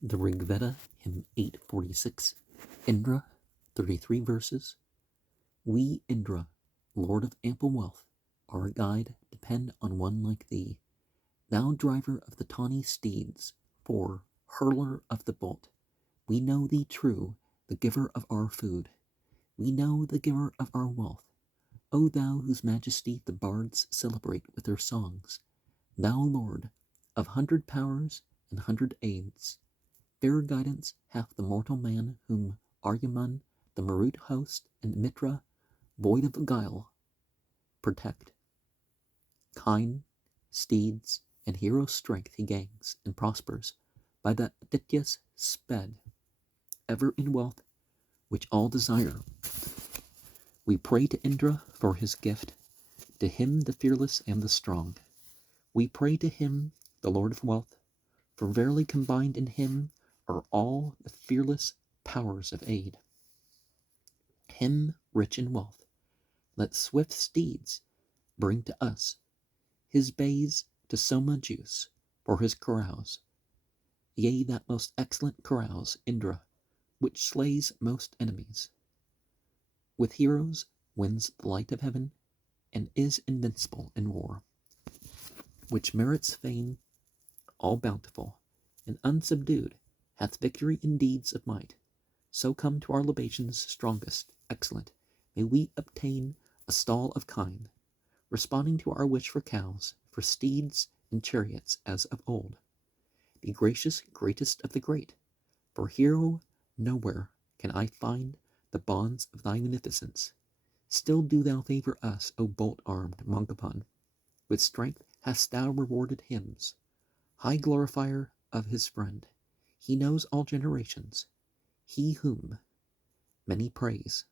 The Rigveda, hymn 8.46, Indra, 33 verses. We, Indra, Lord of ample wealth, our guide, depend on one like thee. Thou driver of the tawny steeds, for hurler of the bolt, we know thee true, the giver of our food. We know the giver of our wealth. O thou whose majesty the bards celebrate with their songs, thou Lord of 100 powers and 100 aids, fair guidance hath the mortal man whom Aryaman, the Marut host, and Mitra, void of guile, protect. Kind steeds and hero strength he gains and prospers by the Adityas sped, ever in wealth which all desire. We pray to Indra for his gift, to him the fearless and the strong. We pray to him, the Lord of wealth, for verily combined in him are all the fearless powers of aid. Him rich in wealth, let swift steeds bring to us, his bays to soma juice for his carouse. Yea, that most excellent carouse, Indra, which slays most enemies. With heroes wins the light of heaven, and is invincible in war, which merits fame all bountiful, and unsubdued, hath victory in deeds of might. So come to our libations strongest, excellent, may we obtain a stall of kine, responding to our wish for cows, for steeds and chariots as of old. Be gracious, greatest of the great, for hero nowhere can I find the bonds of thy munificence. Still do thou favor us, O bolt-armed Mangapan. With strength hast thou rewarded hymns, high glorifier of his friend. He knows all generations, he whom many praise.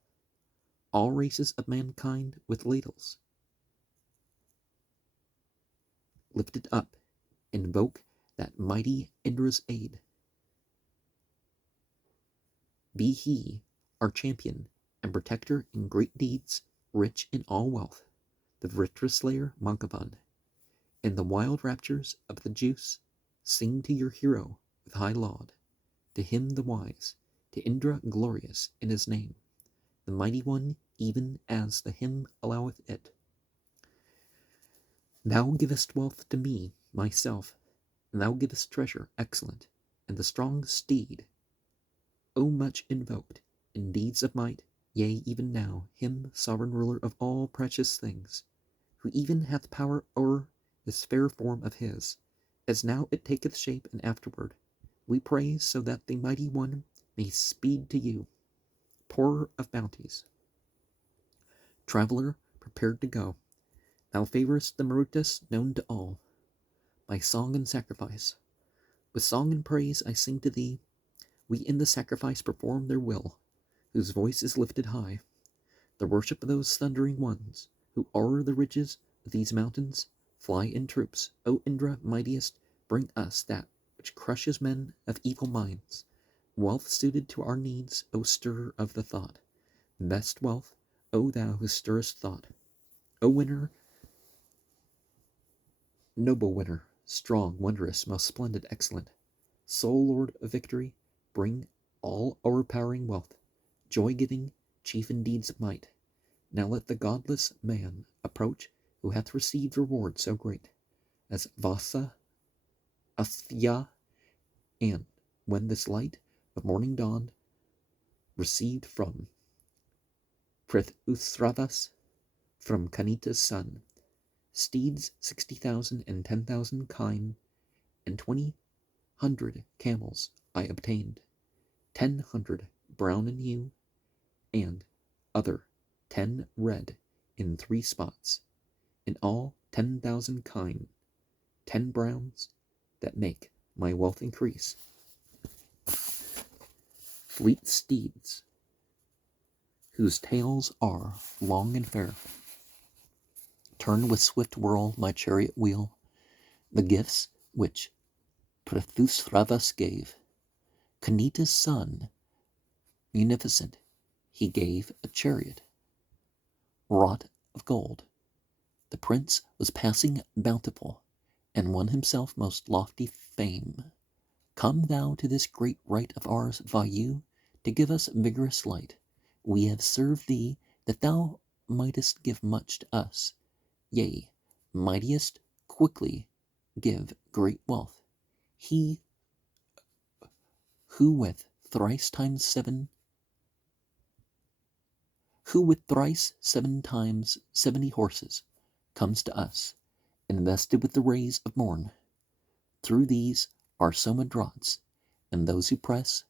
All races of mankind with ladles lifted up, invoke that mighty Indra's aid. Be he our champion and protector in great deeds, rich in all wealth, the Vritra slayer Mangavan. In the wild raptures of the juice, sing to your hero with high laud, to him the wise, to Indra glorious in his name, the mighty one, even as the hymn alloweth it. Thou givest wealth to me, myself, and thou givest treasure excellent, and the strong steed, O much invoked in deeds of might, yea, even now, him, sovereign ruler of all precious things, who even hath power o'er this fair form of his, as now it taketh shape and afterward. We praise so that the mighty one may speed to you, pourer of bounties. Traveler, prepared to go, thou favorest the Marutas known to all, by song and sacrifice. With song and praise I sing to thee. We in the sacrifice perform their will, whose voice is lifted high, the worship of those thundering ones, who o'er the ridges of these mountains fly in troops. O Indra, mightiest, bring us that which crushes men of evil minds, wealth suited to our needs, O stirrer of the thought. Best wealth, O thou who stirrest thought. O winner, noble winner, strong, wondrous, most splendid, excellent, sole Lord of victory, bring all overpowering wealth, joy-giving, chief in deeds of might. Now let the godless man approach who hath received reward so great as Vasa, Asthya, and when this light of morning dawned, received from Prithusravas, from Kanita's son, steeds 60,000 and 10,000 kine, and 200 camels I obtained, 100 brown in hue, and other 10 red in 3 spots, in all 10,000 kine, 10 browns, that make my wealth increase. Fleet steeds, whose tails are long and fair, turn with swift whirl my chariot wheel. The gifts which Prithusravas gave, Kanita's son, munificent, he gave a chariot wrought of gold. The prince was passing bountiful, and won himself most lofty fame. Come thou to this great rite of ours, Vayu, to give us vigorous light. We have served thee, that thou mightest give much to us. Yea, mightiest, quickly give great wealth. He who with thrice times seven, who with thrice 7 times 70 horses, comes to us, invested with the rays of morn. Through these are soma draughts, and those who press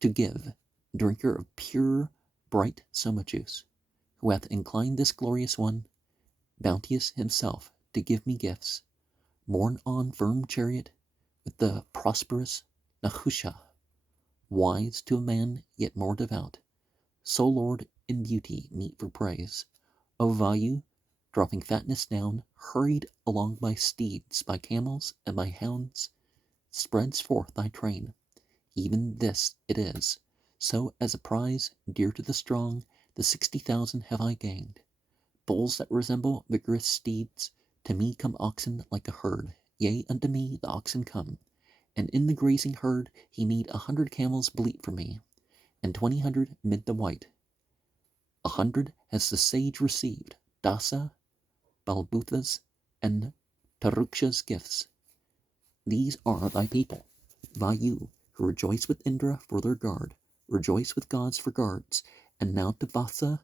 to give, drinker of pure, bright soma juice, who hath inclined this glorious one, bounteous himself, to give me gifts, borne on firm chariot with the prosperous Nahusha, wise to a man yet more devout, so Lord in beauty meet for praise. O Vayu, dropping fatness down, hurried along by steeds, by camels, and by hounds, spreads forth thy train. Even this it is. So as a prize dear to the strong, the 60,000 have I gained. Bulls that resemble vigorous steeds, to me come oxen like a herd. Yea, unto me the oxen come, and in the grazing herd he made 100 camels bleat for me, and 20 mid the white. 100 has the sage received, Dasa, Balbutha's, and Taruksha's gifts. These are thy people, Vayu, who rejoice with Indra for their guard, rejoice with gods for guards, and now to Vatsa,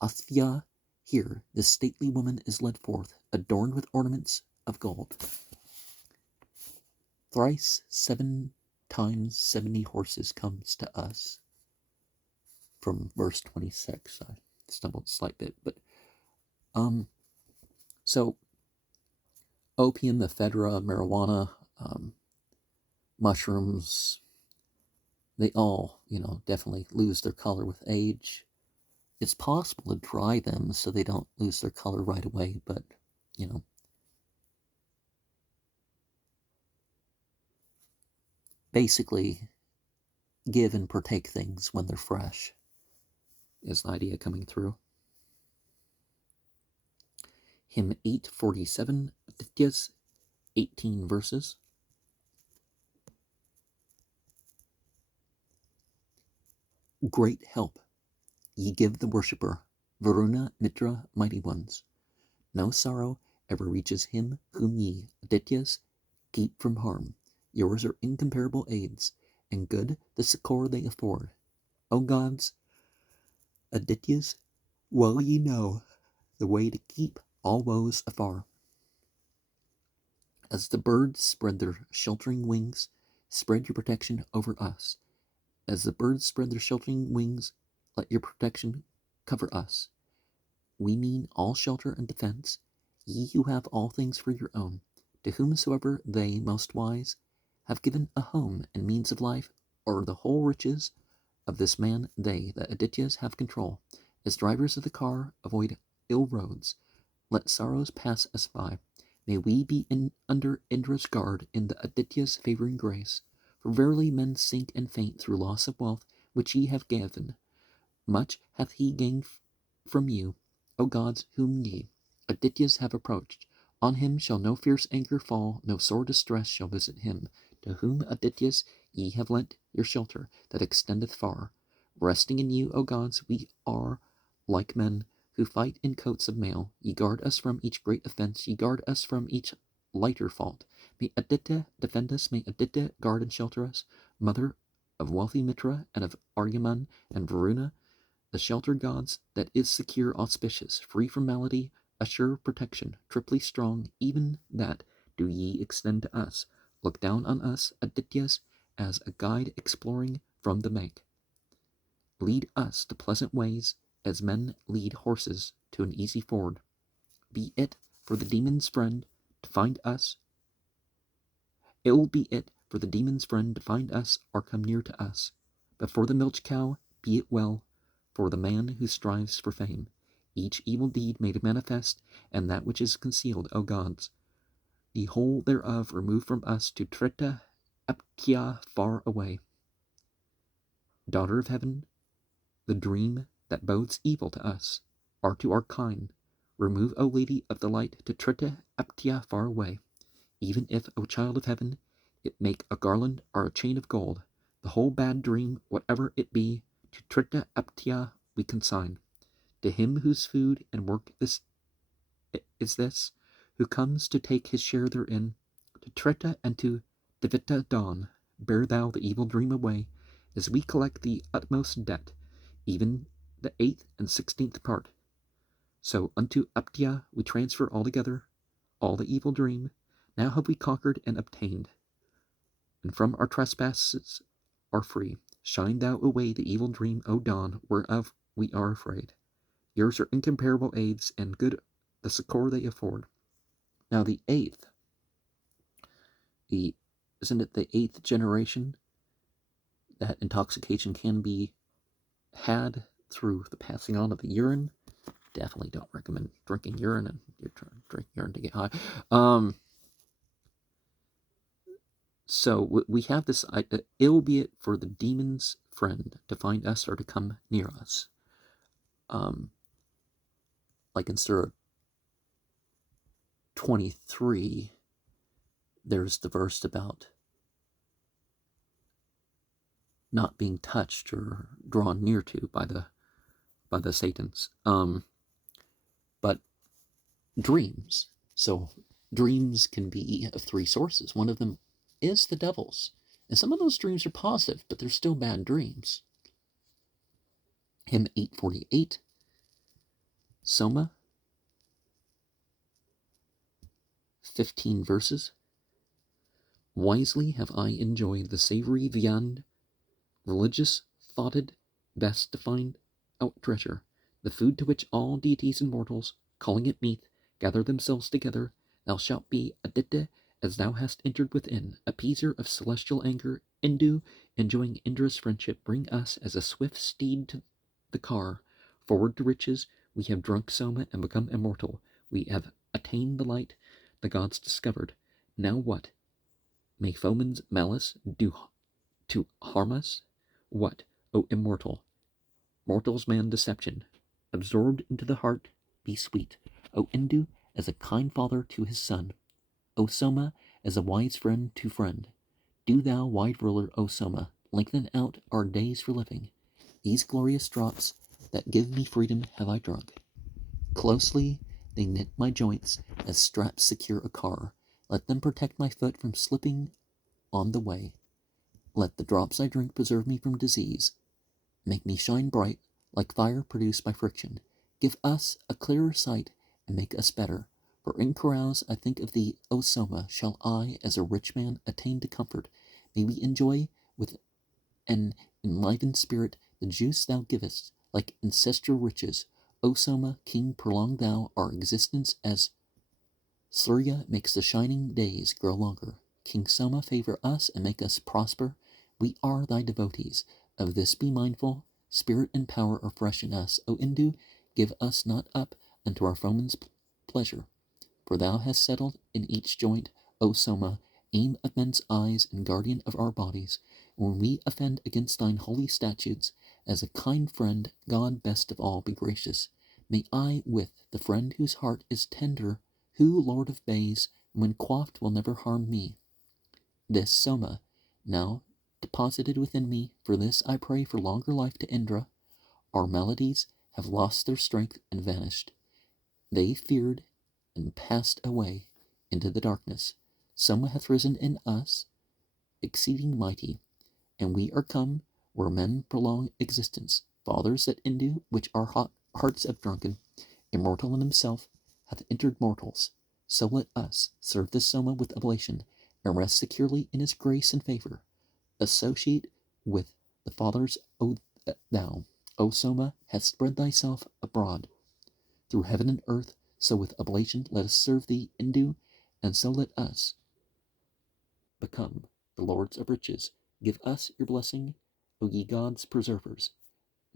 Asthya, here this stately woman is led forth, adorned with ornaments of gold. Thrice 7 times 70 horses comes to us. From verse 26, I stumbled a slight bit, but so opium, ephedra, marijuana, mushrooms, they all, definitely lose their color with age. It's possible to dry them so they don't lose their color right away, but, basically give and partake things when they're fresh is the idea coming through. Hymn 8.47, Adityas, 18 verses. Great help ye give the worshipper, Varuna, Mitra, mighty ones. No sorrow ever reaches him whom ye, Adityas, keep from harm. Yours are incomparable aids, and good the succor they afford. O gods, Adityas, well ye know the way to keep all woes afar. As the birds spread their sheltering wings, spread your protection over us. As the birds spread their sheltering wings, let your protection cover us. We mean all shelter and defense, ye who have all things for your own, to whomsoever they, most wise, have given a home and means of life, or the whole riches of this man, they, the Adityas, have control. As drivers of the car avoid ill roads, let sorrows pass us by. May we be under Indra's guard in the Adityas' favoring grace. For verily men sink and faint through loss of wealth, which ye have given. Much hath he gained from you, O gods, whom ye, Adityas, have approached. On him shall no fierce anger fall, no sore distress shall visit him, to whom, Adityas, ye have lent your shelter that extendeth far. Resting in you, O gods, we are like men who fight in coats of mail. Ye guard us from each great offense, ye guard us from each lighter fault. May Aditya defend us, may Aditya guard and shelter us, mother of wealthy Mitra and of Aryaman and Varuna, the sheltered gods, that is secure, auspicious, free from malady, a sure protection, triply strong, even that do ye extend to us. Look down on us, Adityas, as a guide exploring from the make. Lead us to pleasant ways, as men lead horses to an easy ford. Be it for the demon's friend to find us, ill be it for the demon's friend to find us or come near to us, but for the milch cow be it well, for the man who strives for fame, each evil deed made manifest, and that which is concealed, O gods, the whole thereof remove from us to Treta Aptya far away. Daughter of heaven, the dream that bodes evil to us, or to our kind, remove, O Lady of the light, to Treta Aptya far away. Even if, O child of heaven, it make a garland or a chain of gold. The whole bad dream, whatever it be, to Trita Aptia we consign. To him whose food and work this is this, who comes to take his share therein, to Trita and to Devita dawn, bear thou the evil dream away, as we collect the utmost debt, even the 8th and 16th part. So unto Aptia we transfer altogether all the evil dream. Now have we conquered and obtained, and from our trespasses are free. Shine thou away the evil dream, O dawn, whereof we are afraid. Yours are incomparable aids, and good the succor they afford. Now the 8th, isn't it the 8th generation that intoxication can be had through the passing on of the urine? Definitely don't recommend drinking urine, and you're trying to drink urine to get high. So we have this, ill be it for the demon's friend to find us or to come near us. Like in Surah 23, there's the verse about not being touched or drawn near to by the Satans. But dreams. So dreams can be of three sources. One of them is the devil's. And some of those dreams are positive, but they're still bad dreams. Hymn 8.48, Soma, 15 verses. Wisely have I enjoyed the savory viand, religious, thoughted, best to find out treasure, the food to which all deities and mortals, calling it meat, gather themselves together. Thou shalt be Aditya, as thou hast entered within, appeaser of celestial anger, Indu, enjoying Indra's friendship, bring us as a swift steed to the car. Forward to riches, we have drunk Soma and become immortal. We have attained the light the gods discovered. Now what? May foeman's malice do to harm us? What, O immortal? Mortal's man deception, absorbed into the heart, be sweet. O Indu, as a kind father to his son. O Soma, as a wise friend to friend. Do thou, wide ruler, O Soma, lengthen out our days for living. These glorious drops that give me freedom have I drunk. Closely they knit my joints as straps secure a car. Let them protect my foot from slipping on the way. Let the drops I drink preserve me from disease. Make me shine bright like fire produced by friction. Give us a clearer sight and make us better. For in carouse I think of thee, O Soma. Shall I, as a rich man, attain to comfort? May we enjoy with an enlivened spirit the juice thou givest, like ancestral riches. O Soma, king, prolong thou our existence as Surya makes the shining days grow longer. King Soma, favor us and make us prosper. We are thy devotees. Of this be mindful. Spirit and power are fresh in us. O Indu, give us not up unto our foeman's pleasure. For thou hast settled in each joint, O Soma, aim of men's eyes and guardian of our bodies. When we offend against thine holy statutes, as a kind friend, God best of all, be gracious. May I, with the friend whose heart is tender, who, Lord of bays, when quaffed will never harm me. This Soma, now deposited within me, for this I pray for longer life to Indra. Our maladies have lost their strength and vanished. They feared and passed away into the darkness. Soma hath risen in us, exceeding mighty, and we are come where men prolong existence. Fathers that Indu, which our hot hearts have drunken, immortal in himself, hath entered mortals. So let us serve this Soma with oblation, and rest securely in his grace and favor. Associate with the fathers, O thou, O Soma, hast spread thyself abroad through heaven and earth. So with oblation let us serve thee, Indu, and so let us become the lords of riches. Give us your blessing, O ye gods preservers.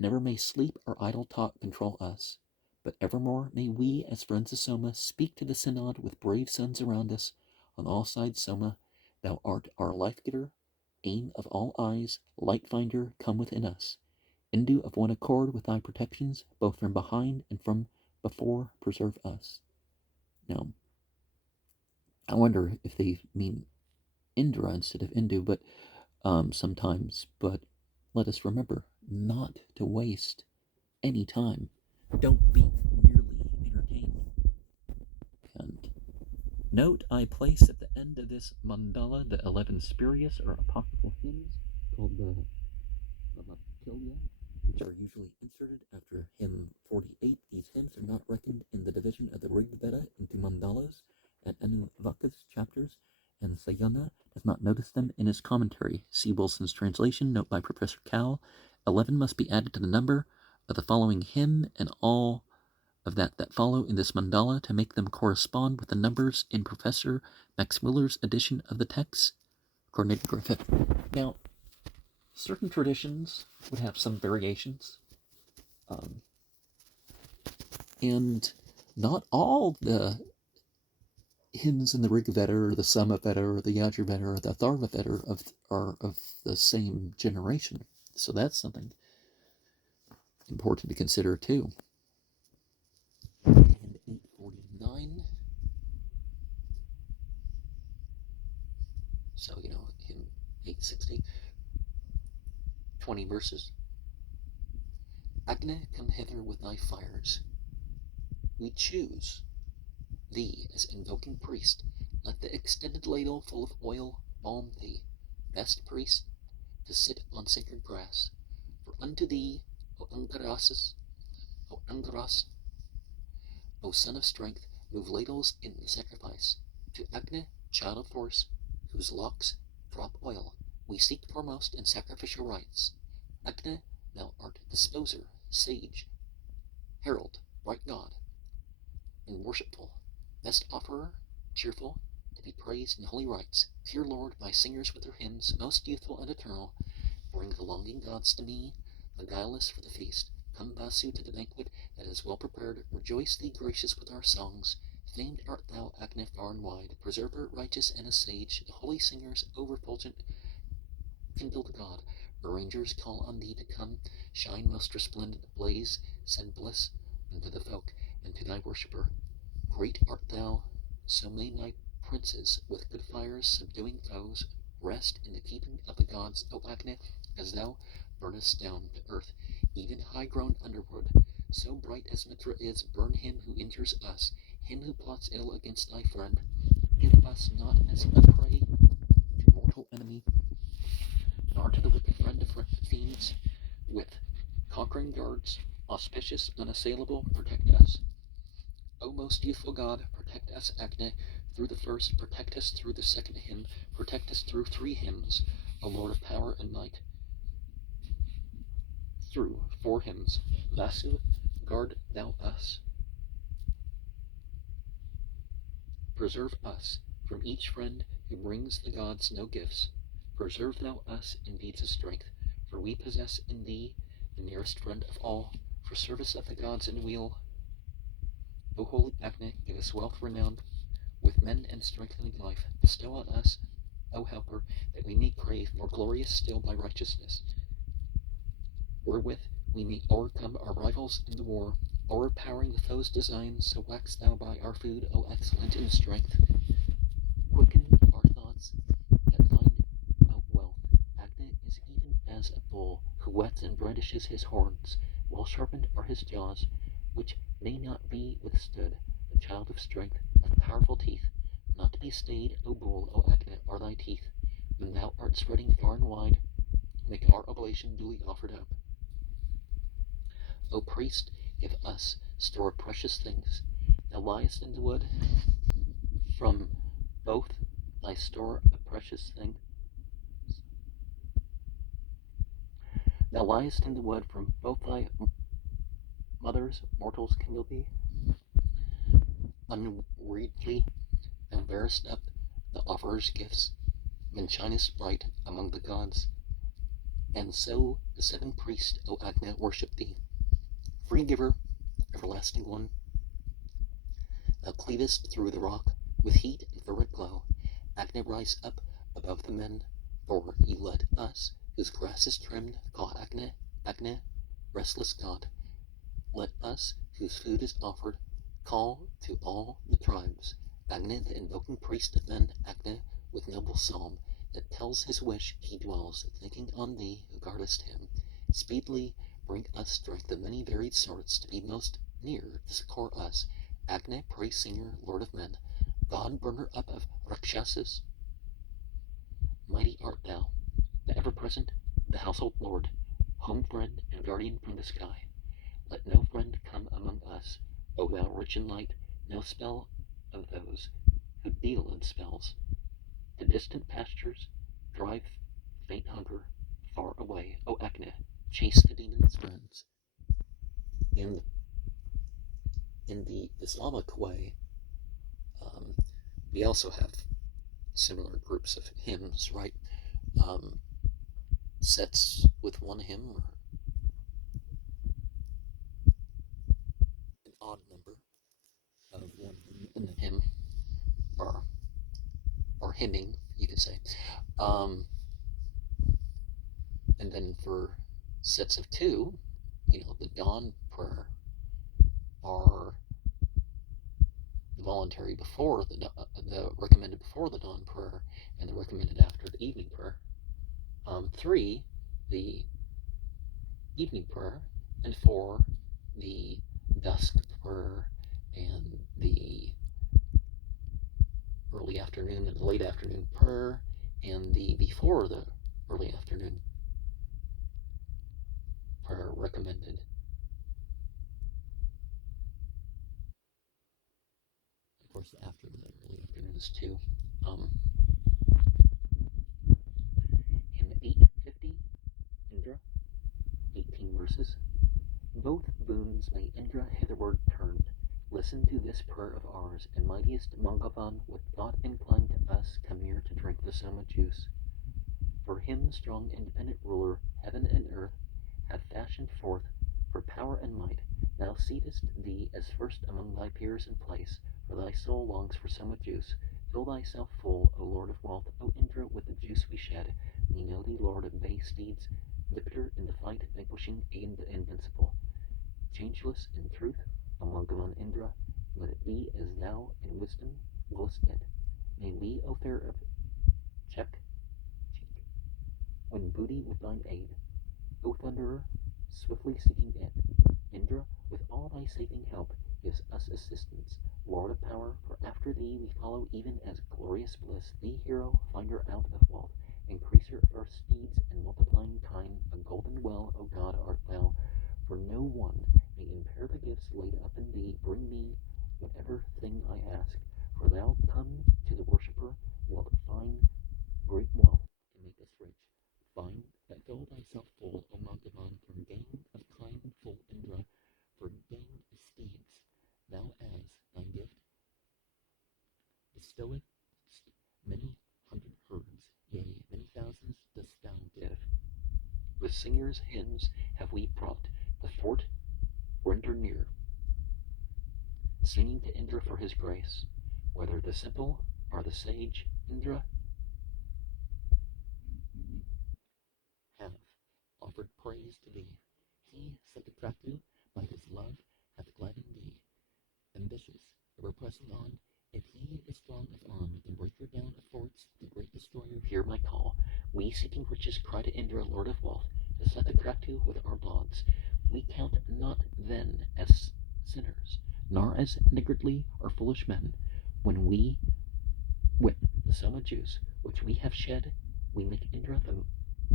Never may sleep or idle talk control us, but evermore may we, as friends of Soma, speak to the synod with brave sons around us. On all sides, Soma, thou art our life-giver, aim of all eyes, light-finder, come within us. Indu, of one accord with thy protections, both from behind and from before, preserve us. Now, I wonder if they mean Indra instead of Indu, but sometimes. But let us remember not to waste any time. Don't be merely entertained. And note I place at the end of this mandala the 11 spurious or apocryphal hymns called the Kilya, which are usually inserted after hymn 48. These hymns are not reckoned in the division of the Rigveda into mandalas at Anuvaka's chapters, and Sayana does not notice them in his commentary. See Wilson's translation, note by Professor Cal. 11 must be added to the number of the following hymn and all of that follow in this mandala to make them correspond with the numbers in Professor Max Muller's edition of the text, according to Griffith. Now, certain traditions would have some variations, and not all the hymns in the Rigveda or the Samaveda or the Yajurveda or the Atharvaveda are of the same generation. So that's something important to consider too. And 849. So, hymn 860. 20 verses. Agne, come hither with thy fires. We choose thee as invoking priest. Let the extended ladle full of oil balm thee, best priest, to sit on sacred grass. For unto thee, O Angaras, O son of strength, move ladles in the sacrifice. To Agne, child of force, whose locks drop oil, we seek foremost in sacrificial rites. Agne, thou art disposer, sage, herald, bright god, and worshipful, best offerer, cheerful, to be praised in holy rites. Pure Lord, my singers with their hymns, most youthful and eternal, bring the longing gods to me, the guileless for the feast. Come, Vasu, to the banquet that is well prepared. Rejoice thee, gracious, with our songs. Famed art thou, Agne, far and wide, preserver, righteous, and a sage. The holy singers, overfulgent, kindled God. Arrangers call on thee to come. Shine most resplendent, blaze, send bliss unto the folk and to thy worshipper. Great art thou, so may thy princes with good fires subduing foes rest in the keeping of the gods, O Agne, as thou burnest down to earth even high-grown underwood. So bright as Mitra is, burn him who injures us, him who plots ill against thy friend. Give us not as a prey to mortal enemy, nor to the wicked friend of fiends. With conquering guards, auspicious, unassailable, protect us. O most youthful God, protect us, Agne, through the first, protect us through the second hymn, protect us through 3 hymns, O Lord of power and might. Through 4 hymns, Vasu, guard thou us. Preserve us from each friend who brings the gods no gifts. Preserve thou us in deeds of strength, for we possess in thee the nearest friend of all, for service of the gods in weal. O holy Agne, give us wealth renowned with men and strengthening life. Bestow on us, O helper, that we may crave more glorious still by righteousness, wherewith we may overcome our rivals in the war, overpowering the foe's designs. So wax thou by our food, O excellent in strength. Quicken our thoughts that find out wealth. Agne is even as a bull who whets and brandishes his horns. Well sharpened are his jaws, which may not be withstood. The child of strength hath powerful teeth, not to be stayed. O bull, O Agne, are thy teeth. When thou art spreading far and wide, make our oblation duly offered up. O priest, give us store of precious things. Thou liest in the wood from both thy store of precious things. Thou liest in the wood from both thy mothers, mortals kindle thee. Unreadly thou bearest up the offerer's gifts, then shinest bright among the gods. And so the 7 priests, O Agne, worship thee. Free giver, everlasting one, thou cleavest through the rock with heat and fervent glow. Agne, rise up above the men, for you let us, whose grass is trimmed, call Agne, Agne, restless God. Let us, whose food is offered, call to all the tribes. Agne, the invoking priest of men, Agne, with noble psalm, that tells his wish he dwells, thinking on thee who guardest him. Speedily bring us strength of many varied sorts, to be most near to succor us. Agne, praise singer, Lord of men, God burner up of Rakshasas, mighty art thou, the ever-present, the household lord, home friend and guardian from the sky. Let no friend come among us, O thou rich in light, no spell of those who deal in spells. To distant pastures drive faint hunger far away, O Acne, chase the demon's friends. In the Islamic way, we also have similar groups of hymns, right? Sets with one hymn or an odd number of one hymn and the hymn, or hymning, you could say. And then for sets of two, the dawn prayer, or the voluntary before the recommended before the dawn prayer, and the recommended after the evening prayer. 3, the evening prayer, and 4, the dusk prayer and the early afternoon and late afternoon prayer, and the before the early afternoon prayer recommended. Of course, after the early afternoons too. In 850, Indra, 18 verses. Both boons may Indra hitherward turned. Listen to this prayer of ours, and mightiest Mangavan, with thought inclined to us, come near to drink the Soma juice. For him, strong independent ruler, heaven and earth, hath fashioned forth for power and might. Thou seatest thee as first among thy peers in place, for thy soul longs for Soma juice. Fill thyself full, O Lord of wealth, O Indra, with the juice we shed. We know thee, Lord of bay steeds, victor in the fight, vanquishing the invincible. Changeless in truth, O Mangavan Indra, let it be as thou in wisdom willest it. May we, O fair of cheek, win booty with thine aid, O Thunderer, swiftly seeking it. Indra, with all thy saving help, gives us assistance. Lord of power, for after thee we follow even as glorious bliss. Thee, hero, finder out of wealth, increaser of our steeds, and multiplying kind, a golden well, O God, art thou. For no one may impair the gifts laid up in thee. Bring me whatever thing I ask, for thou come to the worshipper, wilt find great wealth to make us rich. Find that fill thyself full, O Mangavan, from gain of kind full Indra, for gain of steeds, thou as thy gift bestowest many hundred herds, yea, many thousands dost thou give. With singers' hymns have we brought the fort render near, singing to Indra for his grace, whether the simple or the sage. Indra have offered praise to thee. He, Satakratu, by his love, hath gladdened thee. Ambitious, ever pressing on, if he is strong of arm, the breaker down of forts, the great destroyer, hear my call. We, seeking riches, cry to Indra, Lord of wealth, to Satakratu with our bawds. We count not then as sinners, nor as niggardly or foolish men, when we, with the Soma juice which we have shed, we make Indra the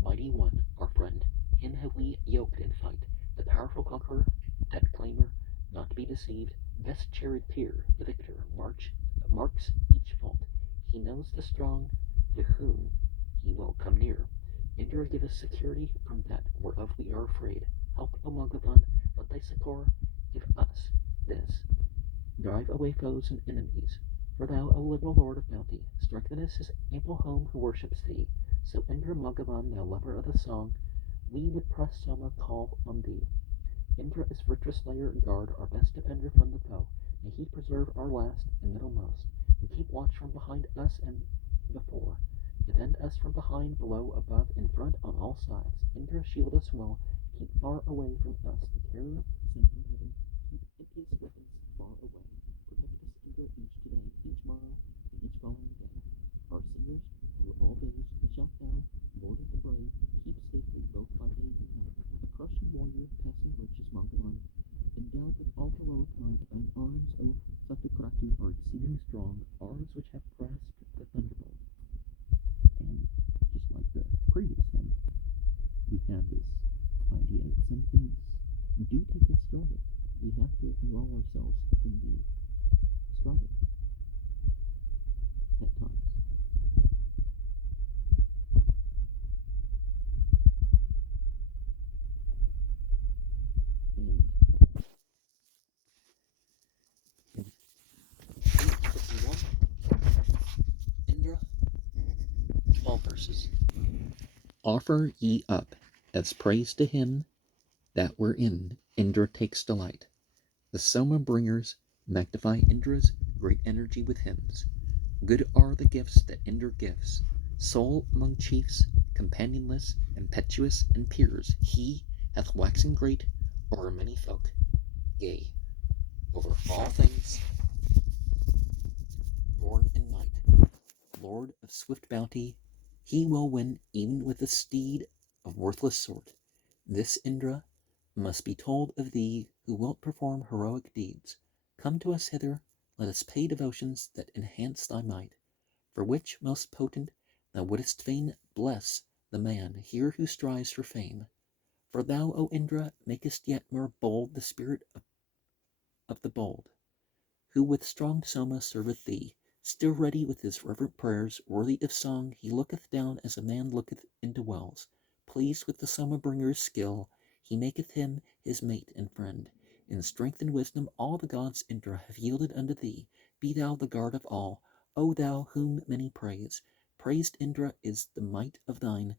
mighty one, our friend. Him have we yoked in fight, the powerful conqueror, debt claimer, not to be deceived, best charioteer, the victor, marks each fault. He knows the strong, to whom he will come near. Indra, give us security from that whereof we are afraid. Help, O Mangavan, let thy succor give us this. Drive away foes and enemies. For thou, O liberal Lord of bounty, strengthenest his ample home who worships thee. So Indra Mangavan, thou lover of the song, we with pressed Soma call on thee. Indra is virtuous slayer and guard, our best defender from the foe. May he preserve our last and middlemost, and keep watch from behind us and before. Defend us from behind, below, above, in front, on all sides. Indra, shield us well. Keep far away from us the terror sent from heaven. Keep impious weapons far away. Protect us, Indra, each today, each morrow, and each following day. Our singers manifesting riches, Mangavan, endowed with all heroic might, thine arms, O Satakratu, are exceeding strong, arms which have grasped the thunderbolt. And just like the previous hymn, we have this idea that some things do take a struggle. We have to involve ourselves in the struggle at times. And in 8:51, Indra, 12 verses. Offer ye up as praise to him that wherein Indra takes delight. The Soma bringers magnify Indra's great energy with hymns. Good are the gifts that Indra gives. Sole among chiefs, companionless, impetuous, and peers, he hath waxen great o'er many folk. Yea, over all things born in might. Lord of swift bounty, he will win even with the steed of worthless sort. This Indra must be told of thee, who wilt perform heroic deeds. Come to us hither, let us pay devotions that enhance thy might, for which most potent thou wouldst fain bless the man here who strives for fame. For thou, O Indra, makest yet more bold the spirit of the bold, who with strong Soma serveth thee, still ready with his reverent prayers, worthy of song, he looketh down as a man looketh into wells. Pleased with the Soma bringer's skill, he maketh him his mate and friend. In strength and wisdom all the gods, Indra, have yielded unto thee. Be thou the guard of all, O thou whom many praise. Praised Indra is the might of thine,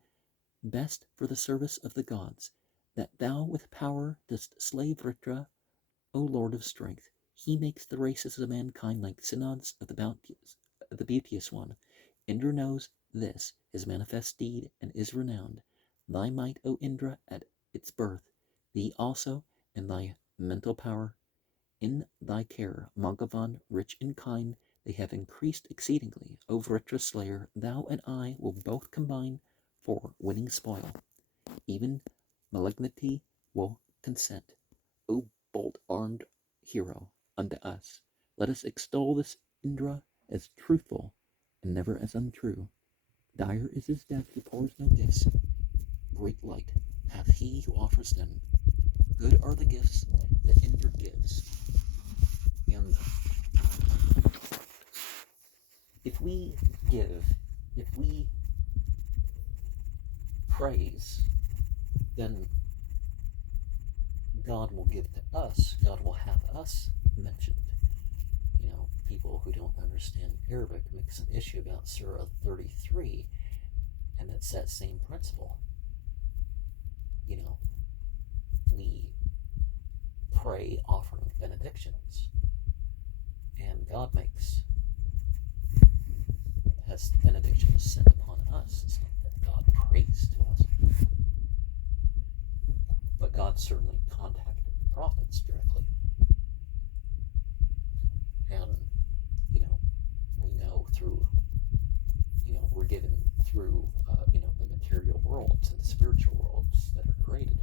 best for the service of the gods, that thou with power dost slay Vritra, O Lord of strength. He makes the races of mankind like synods of the beauteous one. Indra knows this, his manifest deed, and is renowned. Thy might, O Indra, at its birth, thee also, and thy mental power, in thy care, Mangavan, rich in kind, they have increased exceedingly. O Vritra slayer, thou and I will both combine for winning spoil. Even malignity will consent. O bold-armed hero, unto us. Let us extol this Indra as truthful and never as untrue. Dire is his death who pours no gifts. Great light hath he who offers them. Good are the gifts that Indra gives. And if we praise, then God will give to us. God will have us mentioned. People who don't understand Arabic makes an issue about Surah 33, and it's that same principle. We pray offering benedictions, and God has benedictions sent upon us. It's not that God prays to us, but God certainly contacted the prophets directly. And, we know through, we're given through, the material worlds and the spiritual worlds that are created.